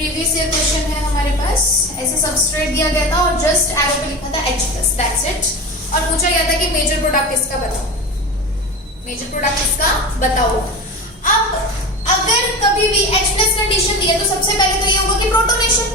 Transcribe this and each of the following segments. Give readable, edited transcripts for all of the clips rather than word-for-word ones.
Previous year question है हमारे पास। ऐसे सबस्ट्रेट दिया गया था और जस्ट एरो पे लिखा था H+, दैट्स इट। और पूछा गया था कि मेजर प्रोडक्ट किसका बताओ, मेजर प्रोडक्ट किसका बताओ। अब अगर कभी भी H+ कंडीशन दी है तो सबसे पहले तो ये होगा कि प्रोटोनेशन।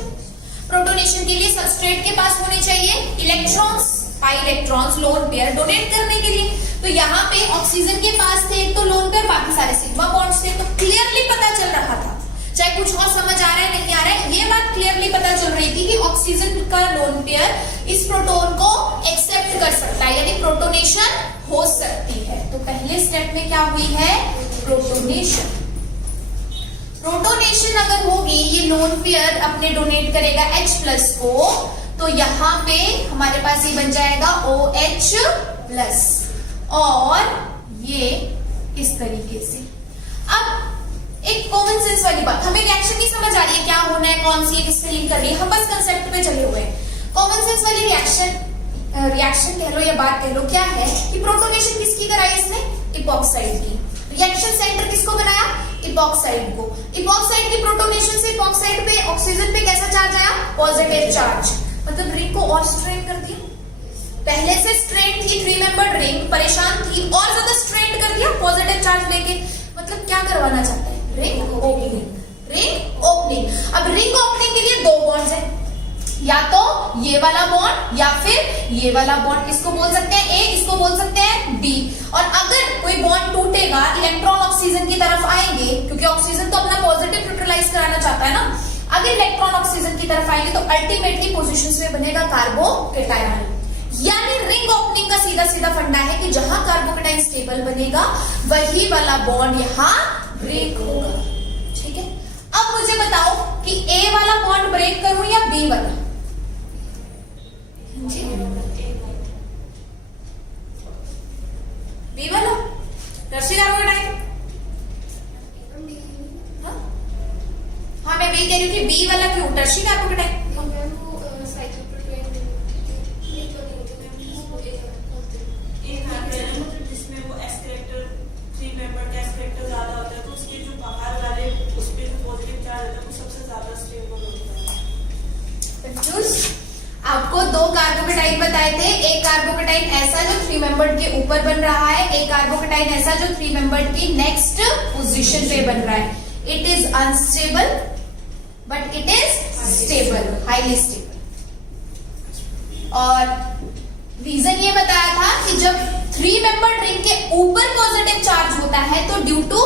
प्रोटोनेशन के लिए सबस्ट्रेट के पास होने चाहिए electrons, pi electrons lone pair donate करने के लिए। तो यहाँ पे ऑक्सीजन के पास थे एक तो लोन पेयर, बाकी सारे सिग्मा बॉन्ड्स थे। तो क्लियरली पता चल रहा था, चाहे कुछ और समझ आ रहा है नहीं आ रहा है, ये बात क्लियरली पता चल रही थी कि ऑक्सीजन का लोन पेयर इस प्रोटोन को एक्सेप्ट कर सकता है, यानी प्रोटोनेशन हो सकती है। तो पहले स्टेप में क्या हुई है, प्रोटोनेशन। प्रोटोनेशन अगर होगी, ये लोन पेयर अपने डोनेट करेगा H+ को, तो यहाँ पे हमारे पास ये बन जाएगा OH+, और ये इस तरीके से। अब एक कॉमन सेंस वाली बात, हमें रिएक्शन नहीं समझ आ रही है क्या होना है, कौन सी किससे लिंक कर रही है, हम बस कंसेप्ट पे चले हुए हैं। कॉमन सेंस वाली रिएक्शन कह लो या बात कह लो, क्या है कि प्रोटोनेशन किसकी कराई इसने, इपॉक्साइड की। रिएक्शन सेंटर किसको बनाया, इपॉक्साइड को। इपॉक्साइड की प्रोटोनेशन से इपॉक्साइड पे ऑक्सीजन पे कैसा चार्ज आया, पॉजिटिव चार्ज। मतलब रिंग को और स्ट्रेन कर दिया, पहले से स्ट्रेन थी 3 मेंबर्ड रिंग, परेशान थी, और ज्यादा स्ट्रेन कर दिया पॉजिटिव चार्ज लेके। मतलब क्या करवाना चाहते हैं, रिंग ओपनिंग, रिंग ओपनिंग। अब रिंग ओपनिंग के लिए 2 बॉन्ड्स हैं, या तो ये वाला बॉन्ड या फिर ये वाला बॉन्ड। किसको बोल सकते हैं, ए, इसको बोल सकते हैं बी। और अगर कोई बॉन्ड टूटेगा, इलेक्ट्रॉन ऑक्सीजन की तरफ आएंगे, क्योंकि ऑक्सीजन तो अपना पॉजिटिव न्यूट्रलाइज कराना चाहता है ना। अगर इलेक्ट्रॉन ऑक्सीजन की तरफ आएंगे तो अल्टीमेटली पोजीशंस में बनेगा कार्बोकेटायन। यानी रिंग ओपनिंग का सीधा सीधा फंडा है कि जहां कार्बोकेटाइन स्टेबल बनेगा वही वाला बॉन्ड यहां ब्रेक होगा। ठीक है, अब मुझे बताओ कि ए वाला बॉन्ड ब्रेक करूं या बी वाला। बी वाला टर्शी कार्बोकेटाइन। हाँ मैं बी कह रही हूँ कि बी वाला क्यों, टर्शी कार्बोकेटाइन। आपको 2 कार्बोकेटाइन बताए थे, एक कार्बोकेटाइन ऐसा जो 3 मेंबर्ड के ऊपर बन रहा है, एक कार्बोकेटाइन ऐसा जो 3 मेंबर्ड की नेक्स्ट पोजीशन पे बन रहा है। It is unstable but it is stable, highly stable. और रीजन ये बताया था कि जब 3 मेंबर्ड रिंग के ऊपर पॉजिटिव चार्ज होता है तो due to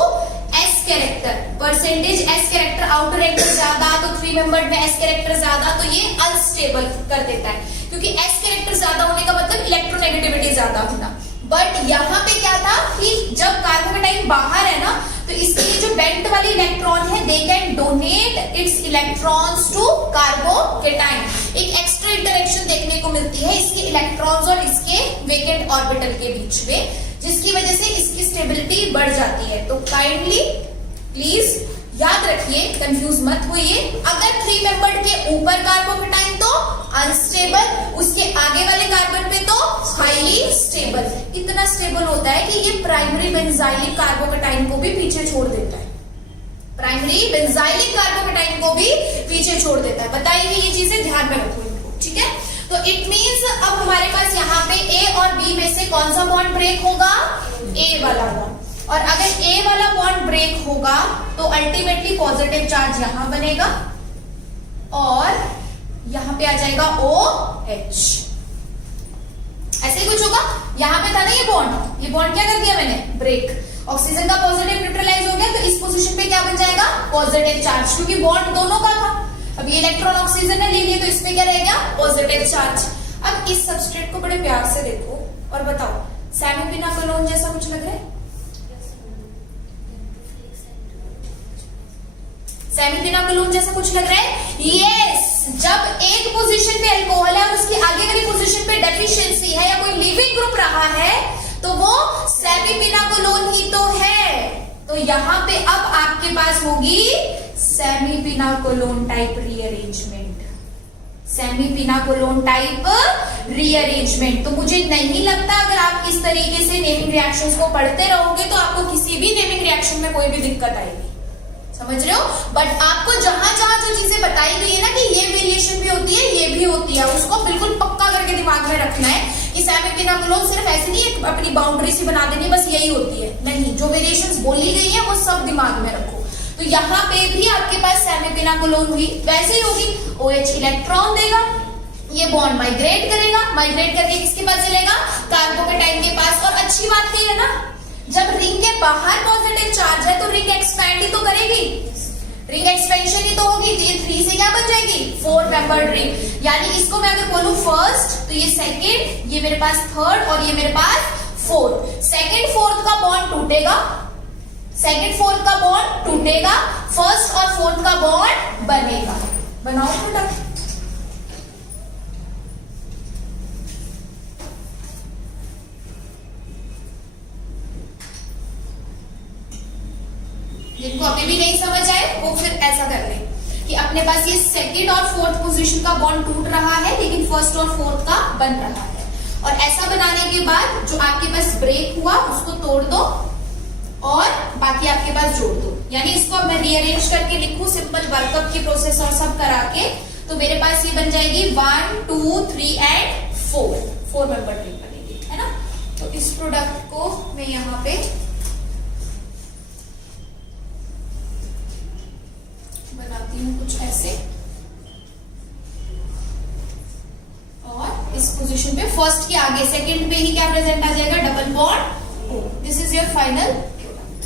S character, percentage S character, outer angle ज्यादा तो 3 मेंबर्ड में S कैरेक्टर ज्यादा, तो ये अनस्टेबल कर देता है। क्योंकि S कैरेक्टर ज्यादा होने का मतलब इलेक्ट्रोनेगेटिविटी ज्यादा होना। बट यहाँ पे क्या था कि जब कार्बोकेटाइन बाहर है ना, तो इसके लिए जो बेंट वाली इलेक्ट्रॉन है, they can donate its electrons to carbocation. एक एक्स्ट्रा इंटरेक्शन देखने को मिलती है इसके इलेक्ट्रॉन्स और इसके वेकेंट ऑर्बिटल के बीच में, जिसकी वजह से इसकी स्टेबिलिटी बढ़ जाती है। तो काइंडली प्लीज याद रखिए, कंफ्यूज मत होइए। अगर 3 मेंबर्ड के ऊपर कार्बोकेटाइन तो अनस्टेबल, उसके आगे वाले कार्बन पे तो हाईली स्टेबल। इतना स्टेबल होता है कि ये प्राइमरी बेंजाइलिक कार्बोकेटाइन को भी पीछे छोड़ देता है, प्राइमरी बेंजाइलिक कार्बोकेटाइन को भी पीछे छोड़ देता है। बताइए ये चीजें ध्यान में रखो इनको, ठीक है। तो इट मींस अब हमारे पास यहाँ पे ए और बी में से कौन सा बॉन्ड ब्रेक होगा, ए वाला बॉन्ड। और अगर ए वाला बॉन्ड ब्रेक होगा तो अल्टीमेटली पॉजिटिव चार्ज यहां बनेगा और यहां पे आ जाएगा OH। ऐसे ही कुछ होगा, यहां पे था ना ये बॉन्ड क्या कर दिया मैंने, ब्रेक। ऑक्सीजन का पॉजिटिव न्यूट्रलाइज हो गया तो इस पोजीशन पे क्या बन जाएगा, पॉजिटिव चार्ज, क्योंकि बॉन्ड दोनों का था। अब ये इलेक्ट्रॉन ऑक्सीजन ने ले लिया तो इसमें क्या रहेगा, पॉजिटिव चार्ज। अब इस सबस्ट्रेट को बड़े प्यार से देखो और बताओ, सेमीपिनाकोलोन जैसा कुछ लग रहा है, सेमीपिनाकोलोन जैसा कुछ लग रहा है। यस, जब एक पोजीशन पे अल्कोहल है और उसकी आगे वाली पोजीशन पे डेफिशिएंसी है या कोई लिविंग ग्रुप रहा है तो वो सेमीपिनाकोलोन ही तो है। तो यहाँ पे अब आपके पास होगी सेमीपिनाकोलोन टाइप रीअरेंजमेंट, सेमीपिनाकोलोन टाइप रीअरेंजमेंट। तो मुझे नहीं लगता अगर आप इस तरीके से नेमिंग रिएक्शंस को पढ़ते रहोगे तो आपको किसी भी नेमिंग रिएक्शन में कोई भी दिक्कत आएगी। समझ समझ रहे हो? बट आपको जहां जहां जो चीजें बताई गई है ना कि ये वेरिएशन भी होती है, ये भी होती है, उसको बिल्कुल पक्का करके दिमाग में रखना है कि सेमीपिनाकुलम सिर्फ ऐसे नहीं अपनी बाउंड्री सी बना देनी बस यही होती है, नहीं, जो वेरिएशंस बोली गई है वो सब दिमाग में रखो। तो यहाँ पे भी आपके पास सेमीपिनाकुलम हुई, वैसे ही होगी, OH इलेक्ट्रॉन देगा, ये बॉन्ड माइग्रेट करेगा, माइग्रेट करके किसके पास चलेगा, कार्बोकेटाइन के पास। और अच्छी बात ये है ना, जब रिंग के बाहर पॉजिटिव चार्ज है तो रिंग एक्सपैंड ही तो करेगी, रिंग एक्सपेंशन ही तो होगी, तो ये 3 से क्या बन जाएगी, 4 मेंबर्ड रिंग। यानी इसको मैं अगर बोलूं फर्स्ट तो ये सेकंड, ये मेरे पास थर्ड और ये मेरे पास फोर्थ। सेकंड फोर्थ का बॉन्ड टूटेगा, सेकंड फोर्थ का बॉन्ड टूटेगा, फर्स्ट और फोर्थ का बॉन्ड बनेगा। बनाओ प्रोडक्ट। जिनको अभी भी नहीं समझ आए वो फिर ऐसा कर ले कि अपने पास ये सेकंड और फोर्थ पोजीशन का बॉन्ड टूट रहा है लेकिन फर्स्ट और फोर्थ का बन रहा है। और ऐसा बनाने के बाद जो आपके पास ब्रेक हुआ उसको तोड़ दो और बाकी आपके पास जोड़ दो। यानी इसको अब मैं रीअरेंज करके लिखूं सिंपल वर्कअप की प्रोसेस और सब करा के, तो मेरे पास ये बन जाएगी 1 2 3 एंड 4 मेंबर रिंग बनेगी, है ना। तो इस प्रोडक्ट को मैं यहाँ पे बनाती हूँ कुछ ऐसे, और इस पोजीशन पे फर्स्ट के आगे सेकंड पे ही क्या प्रेजेंट आ जाएगा, double bond. This is your final product,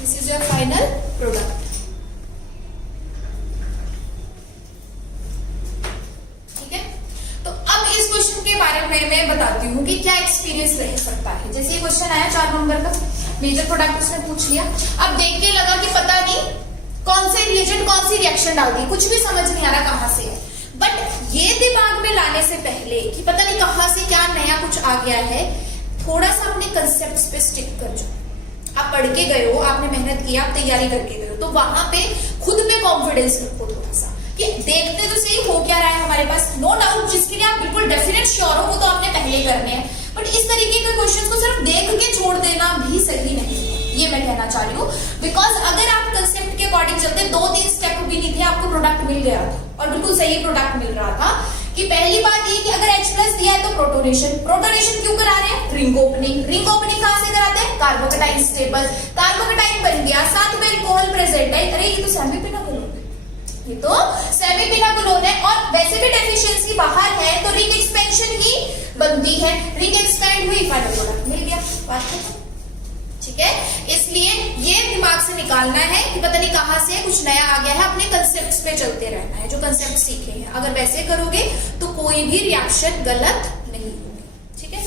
this is your final product. ठीक है, तो अब इस क्वेश्चन के बारे में मैं बताती हूँ कि क्या एक्सपीरियंस रह सकता है। जैसे ये क्वेश्चन आया 4 नंबर का, मेजर प्रोडक्ट उसने पूछ लिया, अब देख के लगा कि पता नहीं कौन से रिएजेंट कौन सी रिएक्शन डाल दी, कुछ भी समझ नहीं आ रहा कहां से है। बट ये दिमाग में लाने से पहले कि पता नहीं कहां से क्या नया कुछ आ गया है, थोड़ा सा अपने कंसेप्ट्स पे स्टिक कर जाओ। आप पढ़ के गए हो, आपने मेहनत की, आप तैयारी करके गए हो, तो वहां पे खुद पे कॉन्फिडेंस रखो थोड़ा सा कि देखते तो सही हो क्या रहा है हमारे पास। नो डाउट जिसके लिए आप बिल्कुल डेफिनेट श्योर हो वो तो आपने पहले करने हैं, बट इस तरीके के क्वेश्चन को सिर्फ देख के छोड़ देना भी सही नहीं है, ये मैं कहना चाह रही हूँ। बिकॉज अगर आप कंसेप्ट के अकॉर्डिंग चलते 2-3 स्टेप भी नहीं थे, आपको प्रोडक्ट मिल गया था और बिल्कुल सही प्रोडक्ट मिल रहा था। कि पहली बात ये कि अगर H+ दिया है तो प्रोटोनेशन, प्रोटोनेशन क्यों करा रहे हैं, रिंग ओपनिंग, रिंग ओपनिंग कहां से कराते हैं, कार्बोकेटाइन स्टेबल, कार्बोकेटाइन बन गया, साथ में अल्कोहल प्रेजेंट है, अरे ये तो सेमीपिनाकुलम है, ये तो सेमीपिनाकुलम है। और वैसे भी डेफिशिएंसी बाहर है तो रिंग एक्सपेंशन ही बनती है, रिंग एक्सपेंड हुई, फाइनल प्रोडक्ट मिल गया, बात खत्म। ठीक है, इसलिए ये दिमाग से निकालना है कि पता नहीं कहां से कुछ नया आ गया है, अपने कंसेप्ट्स पे चलते रहना है, जो कंसेप्ट सीखे हैं। अगर वैसे करोगे तो कोई भी रिएक्शन गलत नहीं होगी। ठीक है,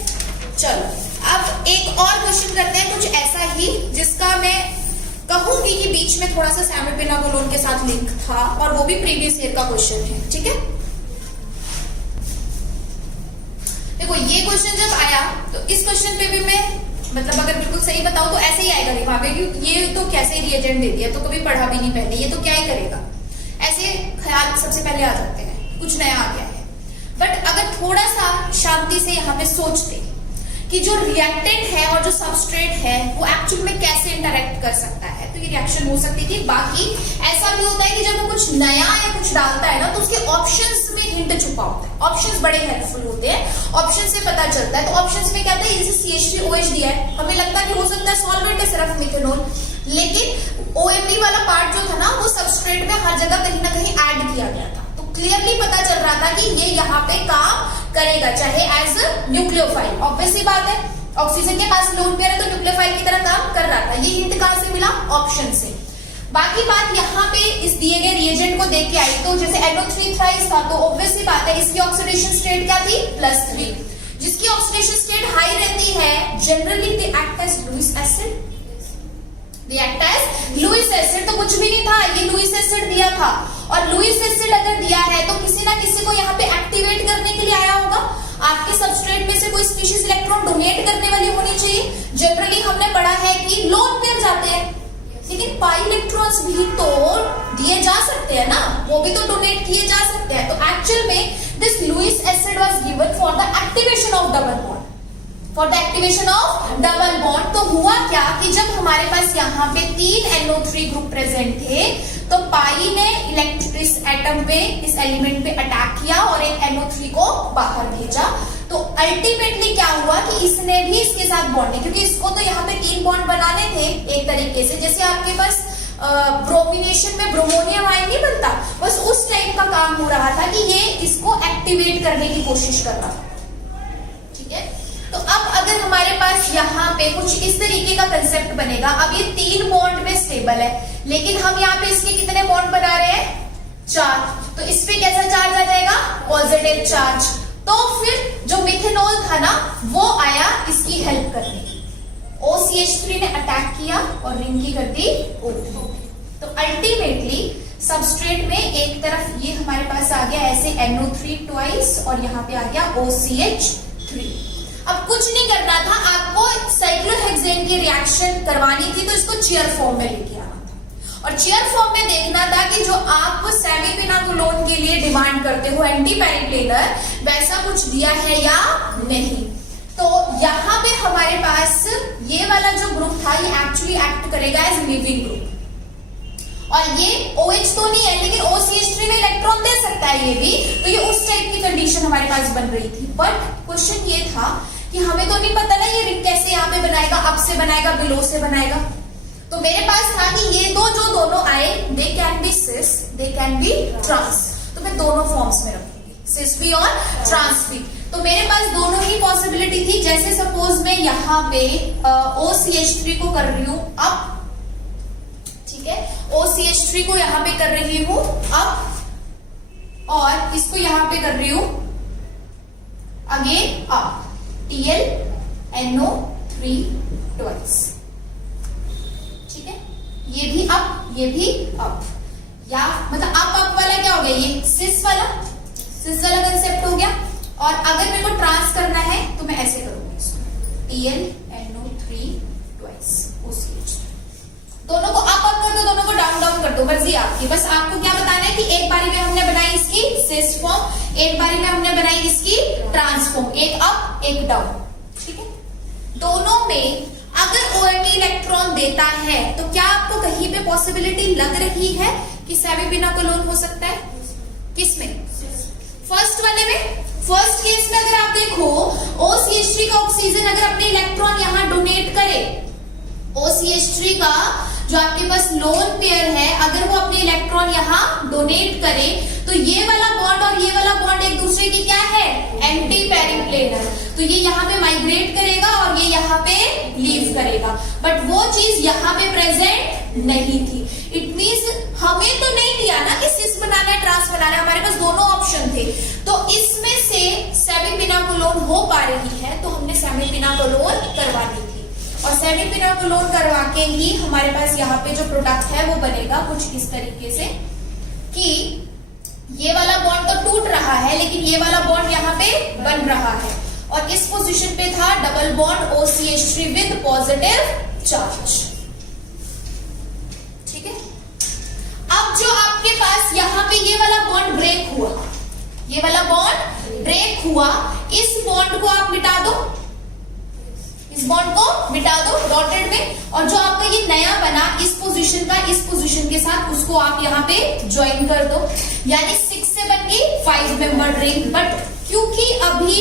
चलो अब एक और क्वेश्चन करते हैं कुछ ऐसा ही जिसका मैं कहूंगी कि बीच में थोड़ा सा सेमीपिनाकुलम के साथ लिंक था और वो भी प्रीवियस ईयर का क्वेश्चन है। ठीक है, देखो ये क्वेश्चन जब आया तो इस क्वेश्चन पे भी मैं मतलब अगर बिल्कुल सही बताऊं तो ऐसे ही आएगा वहां पे कि ये तो कैसे रिएजेंट दे दिया, तो कभी पढ़ा भी नहीं पहले, ये तो क्या ही करेगा, ऐसे ख्याल सबसे पहले आ जाते हैं, कुछ नया आ गया है। बट अगर थोड़ा सा शांति से यहाँ पे सोचते कि जो रिएक्टेंट है और जो सबस्ट्रेट है वो एक्चुअल में कैसे इंटरेक्ट कर सकता है, तो ये रिएक्शन हो सकती थी। बाकी ऐसा भी होता है कि जब वो कुछ नया या कुछ डालता है ना तो उसके ऑप्शंस में हिंट छुपा होता है, ऑप्शंस बड़े हेल्पफुल होते हैं, ऑप्शन से पता चलता है। तो ऑप्शंस में क्या था, जैसे CH3OH दिया है, हमें लगता है कि हो सकता है सॉल्वेंट है सिर्फ मिथेनॉल, लेकिन OMD वाला पार्ट जो था ना वो सबस्ट्रेट में हर जगह कहीं ना कहीं ऐड किया गया था, तो क्लियरली पता चल रहा था कि ये यहाँ पे काम करेगा, चाहे एज न्यूक्लियोफाइल। ऑब्वियसली बात है, ऑक्सीजन के पास लोन पेयर है तो न्यूक्लियोफाइल की तरह काम कर रहा था। ये हिंट कहां से मिला, ऑप्शन से। बाकी बात यहाँ पे इस दिए गए रिएजेंट को देख के आई, तो जैसे NO3 थ्राइस था तो ऑब्वियसली बात है इसकी ऑक्सीडेशन स्टेट क्या थी, +3। जिसकी ऑक्सीडेशन स्टेट हाई रहती है generally they act as Lewis acid, they act as Lewis acid. तो कुछ भी नहीं था, ये लुईस एसिड दिया था, और लुईस एसिड अगर दिया है तो किसी ना किसी को यहाँ पे एक्टिवेट करने के लिए आया होगा। आपके सबस्ट्रेट में से कोई स्पीशीज इलेक्ट्रॉन डोनेट करने वाली होनी चाहिए। जनरली हमने पढ़ा है कि लोन पेयर जाते हैं, लेकिन पाई इलेक्ट्रॉन्स भी तो दिए जा सकते हैं ना, वो भी तो डोनेट किए जा सकते हैं। तो एक्चुअल में this Lewis acid was given for the activation of double bond, for the activation of double bond. तो हुआ क्या कि जब हमारे पास यहाँ पे 3 NO3 ग्रुप प्रेजेंट थे तो पाई ने इस एटम पे, इस एलिमेंट पे अटैक किया और एक NO3 को बाहर भेजा। तो अल्टीमेटली क्या हुआ कि इसने भी इसके साथ बॉन्ड, क्योंकि इसको तो यहाँ पे 3 बॉन्ड बनाने थे एक तरीके से, जैसे आपके पास ब्रोमिनेशन में ब्रोमोनियम आयन नहीं बनता, बस उस टाइप का काम हो रहा था कि ये इसको एक्टिवेट करने की कोशिश कर रहा था। ठीक है, तो अब अगर हमारे पास यहाँ पे कुछ इस तरीके का कंसेप्ट बनेगा, अब ये 3 बॉन्ड में स्टेबल है, लेकिन हम यहाँ पे इसके कितने बॉन्ड बना रहे हैं? 4। तो इस पे कैसा चार्ज आ जाएगा? Positive charge. तो फिर जो मिथेनॉल था ना वो आया इसकी हेल्प करने। OCH3 ने अटैक किया और रिंग की कर दी ओपन। तो अल्टीमेटली सबस्ट्रेट में एक तरफ ये हमारे पास आ गया ऐसे NO3 ट्वाइस और यहाँ पे आ गया OCH3। अब कुछ नहीं करना था, आपको साइक्लोहेक्सेन की रिएक्शन करवानी थी तो इसको चेयर फॉर्म में लेके आना था और चेयर फॉर्म में देखना था कि जो आप सेमीपिनाकोलोन के लिए डिमांड करते हो एंटी पेरिप्लेनर, वैसा कुछ दिया है या नहीं। तो यहाँ पे हमारे पास ये वाला जो ग्रुप था ये एक्चुअली एक्ट करेगा एज लिविंग ग्रुप और ये OH तो नहीं है लेकिन OCH3 में इलेक्ट्रॉन दे सकता है ये भी, तो ये उस टाइप की कंडीशन हमारे पास बन रही थी। बट क्वेश्चन ये था कि हमें तो नहीं पता ना ये रिंग कैसे यहाँ पे बनाएगा, अप से बनाएगा, बिलो से बनाएगा। तो मेरे पास था कि ये दो जो दोनों आए they can be cis, they can be trans, तो मैं दोनों फॉर्म्स में रखूंगी, सिस भी और ट्रांस भी। तो मेरे पास दोनों ही पॉसिबिलिटी थी। जैसे सपोज मैं यहाँ पे OCH3 को कर रही हूं अप, ठीक है, OCH3 को यहाँ पे कर रही हूं अप और इसको यहाँ पे कर रही हूं अगेन अप, TlNO3 ट्वाइस। ठीक है, ये भी अप, ये भी अप, या मतलब अप वाला क्या हो गया, ये सिस वाला कंसेप्ट हो गया। और अगर मेरे को ट्रांस करना है तो मैं ऐसे करूंगी इसको, TlNO3 ट्वाइस OCH। दोनों को अप कर दो, दोनों को डाउन कर दो, मर्जी आपकी। बस आपको क्या बताना है कि एक बारी में हमने बनाई इसकी सिस फॉर्म, एक बारी में हमने बनाई इसकी ट्रांस फॉर्म, एक अप एक डाउन। ठीक है, दोनों में अगर OMe इलेक्ट्रॉन देता है तो क्या आपको कहीं पे पॉसिबिलिटी लग रही है कि सेमीपिनाकोलोन हो सकता है? किसमें? फर्स्ट वाले में। फर्स्ट केस में अगर आप देखो OCH3 का ऑक्सीजन अगर अपने इलेक्ट्रॉन यहां डोनेट करे, OCH3 का जो आपके पास लोन पेयर है अगर वो अपने इलेक्ट्रॉन यहां डोनेट करे तो ये वाला बॉन्ड और ये वाला बॉन्ड एक दूसरे की क्या है? एंटी पेरिप्लेनर। तो ये यहाँ पे माइग्रेट करेगा और ये यहाँ पे लीव करेगा, बट वो चीज यहाँ पे प्रेजेंट नहीं थी। इट मींस हमें तो नहीं दिया ना कि सिस बनाना है ट्रांस बनाना है, हमारे पास दोनों ऑप्शन थे। तो इसमें से सेमीपिनाकोलोन हो पा रही है तो हमने सेमीपिनाकोलोन करवा दी थी और सेमीपिनाकोलोन करवा के ही हमारे पास यहाँ पे जो प्रोडक्ट है वो बनेगा कुछ इस तरीके से कि ये वाला बॉन्ड तो टूट रहा है लेकिन ये वाला बॉन्ड यहाँ पे बन रहा है और इस पोजीशन पे था double bond OCH3 with positive charge. ठीक है, अब जो आपके पास यहाँ पे ये वाला बॉन्ड ब्रेक हुआ, ये वाला बॉन्ड ब्रेक हुआ, इस बॉन्ड को आप मिटा दो, इस बॉन्ड को मिटा दो डॉटेड में, और जो आपका ये नया बना इस पोजीशन का इस पोजीशन के साथ उसको आप यहाँ पे ज्वाइन कर दो, यानी 6 से बन गई 5 मेंबर रिंग। बट क्योंकि अभी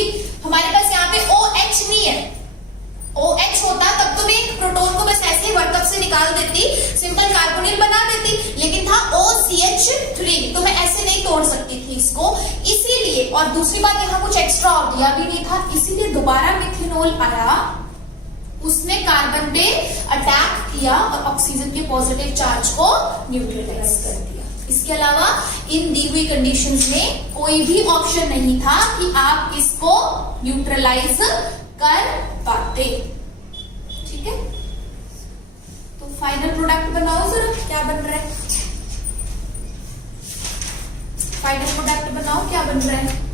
हमारे पास यहाँ पे OH नहीं है, OH होता तब तो मैं एक प्रोटॉन को बस ऐसे ही वर्कअप से निकाल देती, सिंपल कार्बोनिल बना देती, लेकिन था OCH3 तो मैं ऐसे नहीं तोड़ सकती थी इसको, इसीलिए। और दूसरी बात यहाँ कुछ एक्स्ट्रा और दिया भी नहीं था, इसीलिए दोबारा मिथेनॉल आया, उसने कार्बन पे अटैक किया और ऑक्सीजन के पॉजिटिव चार्ज को न्यूट्रलाइज कर दिया। इसके अलावा इन दी हुई कंडीशंस में कोई भी ऑप्शन नहीं था कि आप इसको न्यूट्रलाइज कर पाते। ठीक है, तो फाइनल प्रोडक्ट बनाओ जरा, क्या बन रहा है? फाइनल प्रोडक्ट बनाओ, क्या बन रहा है?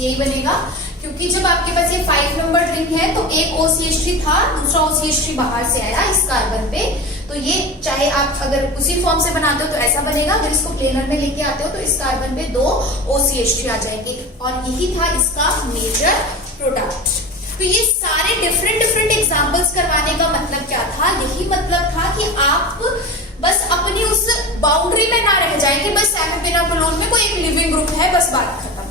यही बनेगा, क्योंकि जब आपके पास ये 5 नंबर ड्रिंक है तो एक OCH3 था, दूसरा OCH3 बाहर से आया इस कार्बन पे, तो ये चाहे आप अगर उसी फॉर्म से बनाते हो तो ऐसा बनेगा, अगर इसको प्लेनर में लेके आते हो तो इस कार्बन पे 2 OCH3 आ जाएंगे, और यही था इसका मेजर प्रोडक्ट। तो ये सारे डिफरेंट एग्जांपल्स करवाने का मतलब क्या था? यही मतलब था कि आप बस अपनी उस बाउंड्री में ना रह जाए कि बस सेमीपिनाकोलोन में कोई एक लिविंग ग्रुप है, बस बात खत्म।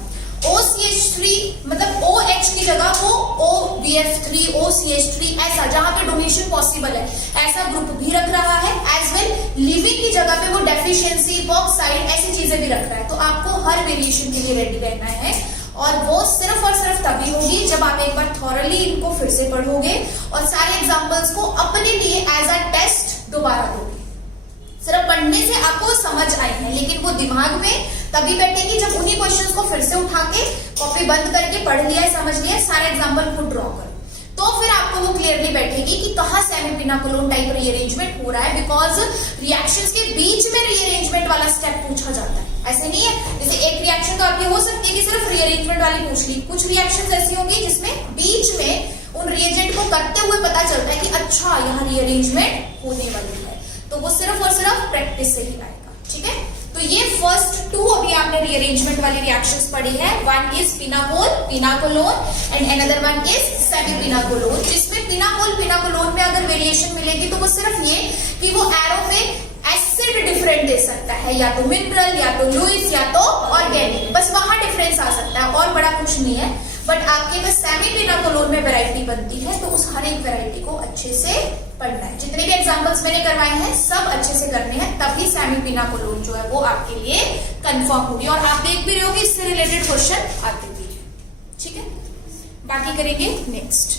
OCH3 मतलब OH की जगह वो OBF3, OCH3 ऐसा जहां पे डोनेशन पॉसिबल है ऐसा ग्रुप भी रख रहा है, एज वेल लिविंग की जगह पे वो डेफिशिएंसी, बॉक्साइड ऐसी चीजें भी रख रहा है। तो आपको हर वेरिएशन के लिए रेडी रहना है, और वो सिर्फ और सिर्फ तभी होगी जब आप एक बार थॉरली इनको फिर से पढ़ोगे और सारे एग्जांपल्स को अपने लिए एज अ टेस्ट दोबारा दोगे। सिर्फ पढ़ने से आपको समझ आए हैं, लेकिन वो दिमाग में तभी बैठेगी जब उन्हीं क्वेश्चंस को फिर से उठा के कॉपी बंद करके पढ़ लिया है, समझ लिया है, सारे एग्जांपल खुद ड्रॉ करो, तो फिर आपको वो क्लियरली बैठेगी कि कहाँ सेमीपिनाकोलोन टाइप रीअरेंजमेंट हो रहा है, बिकॉज रिएक्शंस के बीच में रीअरेंजमेंट वाला स्टेप पूछा जाता है। ऐसे नहीं है जैसे एक रिएक्शन तो आपकी हो सकती है कि सिर्फ रीअरेंजमेंट वाली पूछ ली, कुछ रिएक्शंस ऐसी होंगी जिसमें बीच में उन रिएजेंट को करते हुए पता चलता है कि अच्छा यहाँ रीअरेंजमेंट होने वाली है, तो वो सिर्फ और सिर्फ प्रैक्टिस से ही आएगा। ठीक है, तो ये फर्स्ट 2 अभी आपने रीअरेंजमेंट वाली रिएक्शंस पढ़ी है, one is pinacol pinacolone and another one is semipinacolone, जिसमें पिनाकोल पिनाकोलोन में अगर वेरिएशन मिलेगी तो वो सिर्फ ये कि वो एरो पे एसिड डिफरेंट दे सकता है, या तो मिनरल या तो लुइस या तो ऑर्गेनिक, बस वहां डिफरेंस आ सकता है और बड़ा कुछ नहीं है। बट आपके पास सेमीपिनाकोलोन में वैरायटी बनती है तो उस हर एक वैरायटी को अच्छे से पढ़ना है। जितने भी एग्जांपल्स मैंने करवाए हैं सब अच्छे से करने हैं, तभी सेमीपिनाकोलोन जो है वो आपके लिए कंफर्म होगी, और आप देख भी रहे हो कि इससे रिलेटेड क्वेश्चन आते भी है। ठीक है, बाकी करेंगे नेक्स्ट।